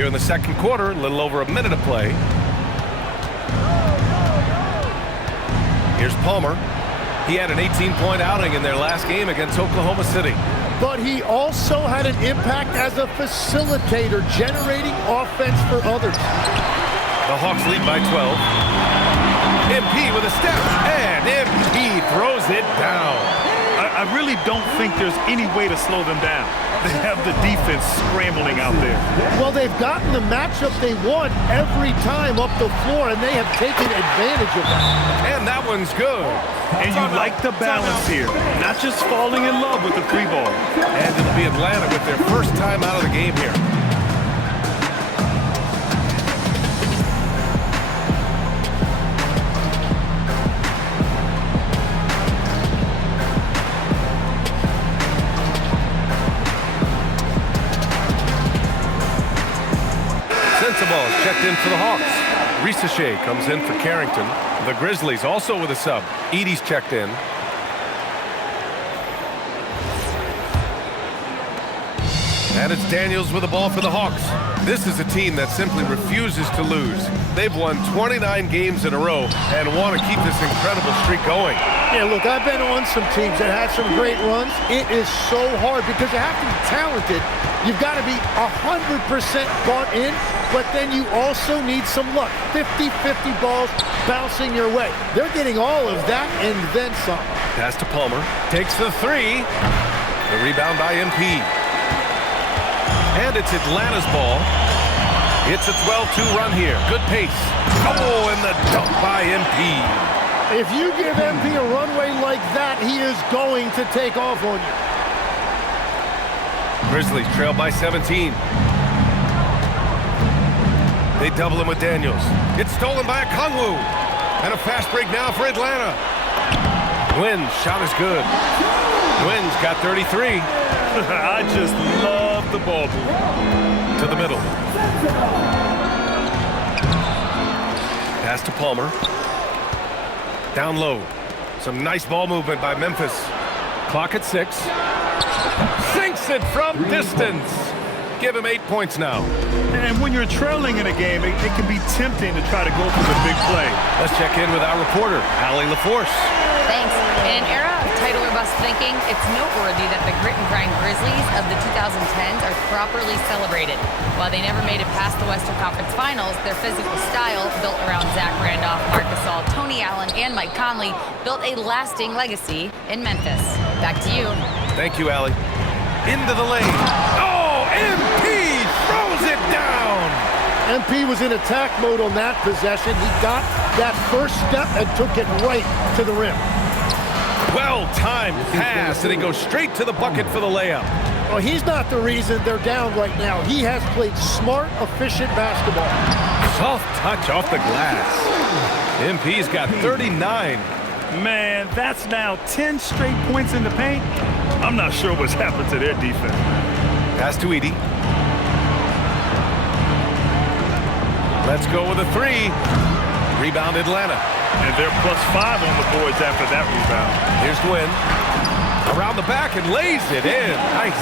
Here in the second quarter, a little over a minute of play. Here's Palmer. He had an 18-point outing in their last game against Oklahoma City. But he also had an impact as a facilitator, generating offense for others. The Hawks lead by 12. MP with a step, and MP throws it down. I really don't think there's any way to slow them down. They have the defense scrambling out there. Well, they've gotten the matchup they want every time up the floor, and they have taken advantage of that. And that one's good. And you like the balance here, not just falling in love with the three ball. And it'll be Atlanta with their first time out of the game here. Sensabaugh is checked in for the Hawks. Risachet comes in for Carrington. The Grizzlies also with a sub. Edey's checked in. And it's Daniels with the ball for the Hawks. This is a team that simply refuses to lose. They've won 29 games in a row and want to keep this incredible streak going. Yeah, look, I've been on some teams that had some great runs. It is so hard because you have to be talented. You've got to be 100% bought in, but then you also need some luck. 50-50 balls bouncing your way. They're getting all of that and then some. Pass to Palmer. Takes the three. The rebound by MP. And it's Atlanta's ball. It's a 12-2 run here. Good pace. Oh, and the dunk by MP. If you give MP a runway like that, he is going to take off on you. Grizzlies trail by 17. They double him with Daniels. It's stolen by Okongwu. And a fast break now for Atlanta. Nguyen's shot is good. Nguyen's got 33. I just love the ball move. To the middle. Pass to Palmer. Down low. Some nice ball movement by Memphis. Clock at 6. Sinks it from distance. Give him 8 points now. And when you're trailing in a game, it can be tempting to try to go for the big play. Let's check in with our reporter, Allie LaForce. Thanks. In an era of title or bust thinking, it's noteworthy that the grit and grind Grizzlies of the 2010s are properly celebrated. While they never made it past the Western Conference Finals, their physical style, built around Zach Randolph, Marc Gasol, Tony Allen, and Mike Conley, built a lasting legacy in Memphis. Back to you. Thank you, Allie. Into the lane. Oh, MP throws it down. MP was in attack mode on that possession. He got that first step and took it right to the rim. Well-timed pass, and he goes straight to the bucket for the layup. Well, he's not the reason they're down right now. He has played smart, efficient basketball. Soft touch off the glass. MP's got 39. Man, that's now 10 straight points in the paint. I'm not sure what's happened to their defense. Pass to Edey. Let's go with a three. Rebound Atlanta. And they're +5 on the boards after that rebound. Here's Nguyen. Around the back and lays it in. Nice.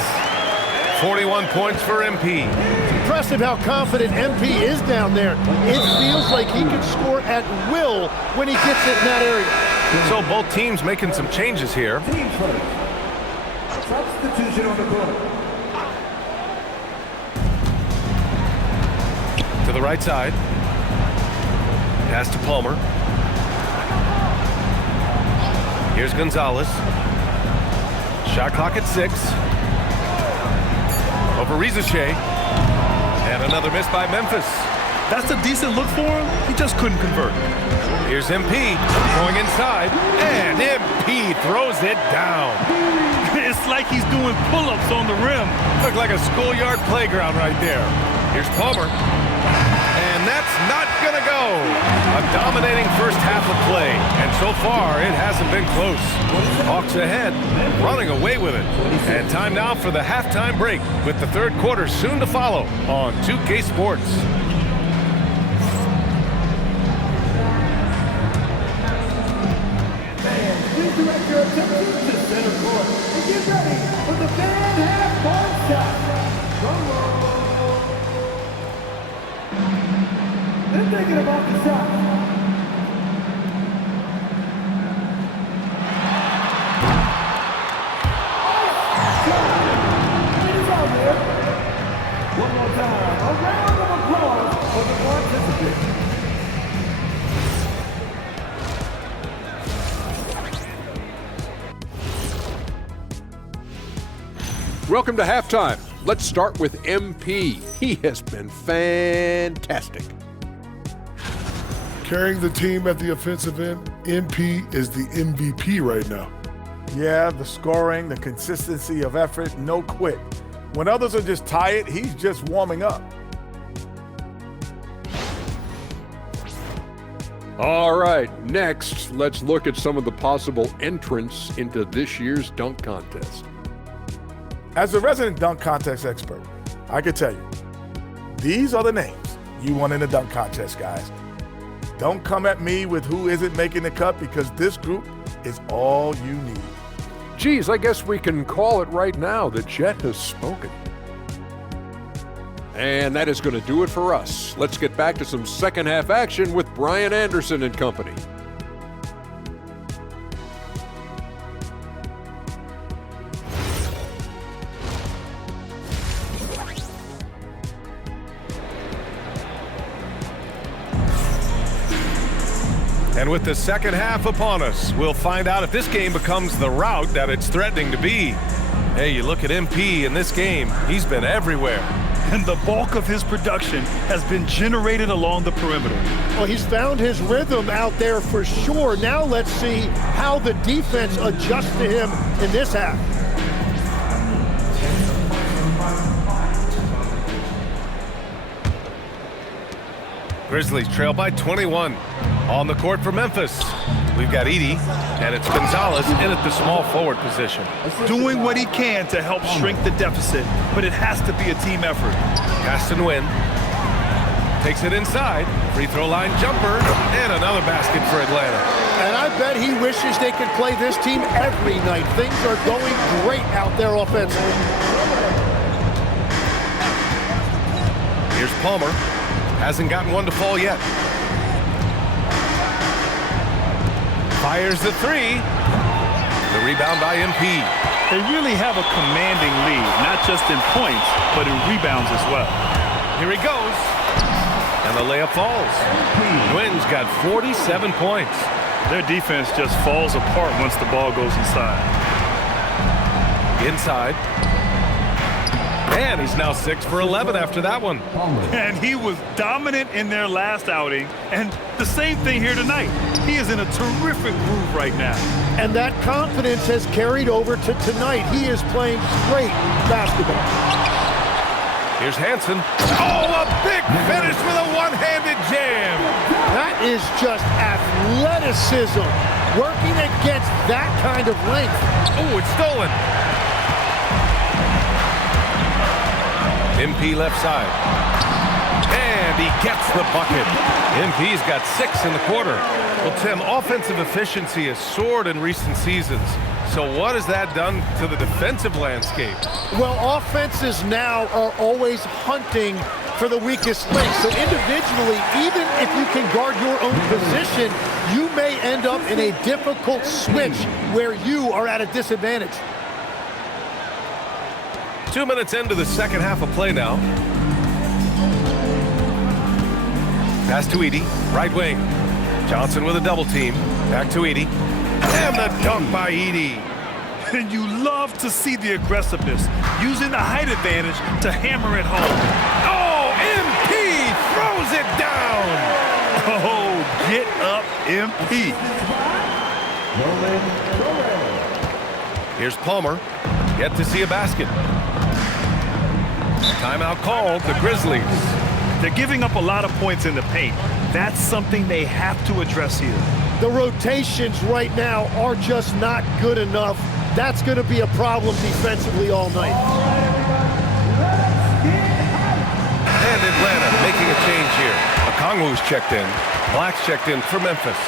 41 points for MP. Impressive how confident MP is down there. It feels like he can score at will when he gets it in that area. So both teams making some changes here. Substitution on the court. To the right side. Pass to Palmer. Here's Gonzalez. Shot clock at 6. Over Risachet. And another miss by Memphis. That's a decent look for him. He just couldn't convert. Here's MP going inside. And MP throws it down. It's like he's doing pull-ups on the rim. Looked like a schoolyard playground right there. Here's Palmer. And that's not going to go. A dominating first half of play. And so far, it hasn't been close. Hawks ahead, running away with it. And time now for the halftime break with the third quarter soon to follow on 2K Sports. Please direct your attention to center court and get ready for the fan half-court shot. Drum roll. They're thinking about the shot. It's out there. One more time. A round of applause for the participants. Welcome to halftime. Let's start with MP. He has been fantastic. Carrying the team at the offensive end, MP is the MVP right now. Yeah, the scoring, the consistency of effort, no quit. When others are just tired, he's just warming up. All right, next, let's look at some of the possible entrants into this year's dunk contest. As a resident dunk contest expert, I can tell you, these are the names you want in the dunk contest, guys. Don't come at me with who isn't making the cut, because this group is all you need. Geez, I guess we can call it right now that Jet has spoken. And that is going to do it for us. Let's get back to some second half action with Brian Anderson and company. And with the second half upon us, we'll find out if this game becomes the rout that it's threatening to be. Hey, you look at MP in this game, he's been everywhere. And the bulk of his production has been generated along the perimeter. Well, he's found his rhythm out there for sure. Now let's see how the defense adjusts to him in this half. Grizzlies trail by 21. On the court for Memphis, we've got Edey, and it's Gonzalez in at the small forward position. Doing what he can to help shrink the deficit, but it has to be a team effort. Caston Wynn takes it inside. Free throw line jumper, and another basket for Atlanta. And I bet he wishes they could play this team every night. Things are going great out there offensively. Here's Palmer. Hasn't gotten one to fall yet. Fires the three. The rebound by MP. They really have a commanding lead, not just in points, but in rebounds as well. Here he goes. And the layup falls. Wynn's got 47 points. Their defense just falls apart once the ball goes inside. Inside. And he's now 6 for 11 after that one. And he was dominant in their last outing. And the same thing here tonight. He is in a terrific groove right now. And that confidence has carried over to tonight. He is playing great basketball. Here's Hansen. Oh, a big finish with a one-handed jam. That is just athleticism. Working against that kind of length. Oh, it's stolen. MP left side. And he gets the bucket. MP's got 6 in the quarter. Well, Tim, offensive efficiency has soared in recent seasons. So what has that done to the defensive landscape? Well, offenses now are always hunting for the weakest link. So individually, even if you can guard your own position, you may end up in a difficult switch where you are at a disadvantage. 2 minutes into the second half of play now. Pass to Edey, right wing. Johnson with a double team. Back to Edey. And the dunk by Edey. And you love to see the aggressiveness, using the height advantage to hammer it home. Oh, MP throws it down. Oh, get up, MP. Here's Palmer. Yet to see a basket. Timeout called, the Grizzlies. They're giving up a lot of points in the paint. That's something they have to address here. The rotations right now are just not good enough. That's going to be a problem defensively all night. And Atlanta making a change here. Okongwu's checked in. Black's checked in for Memphis.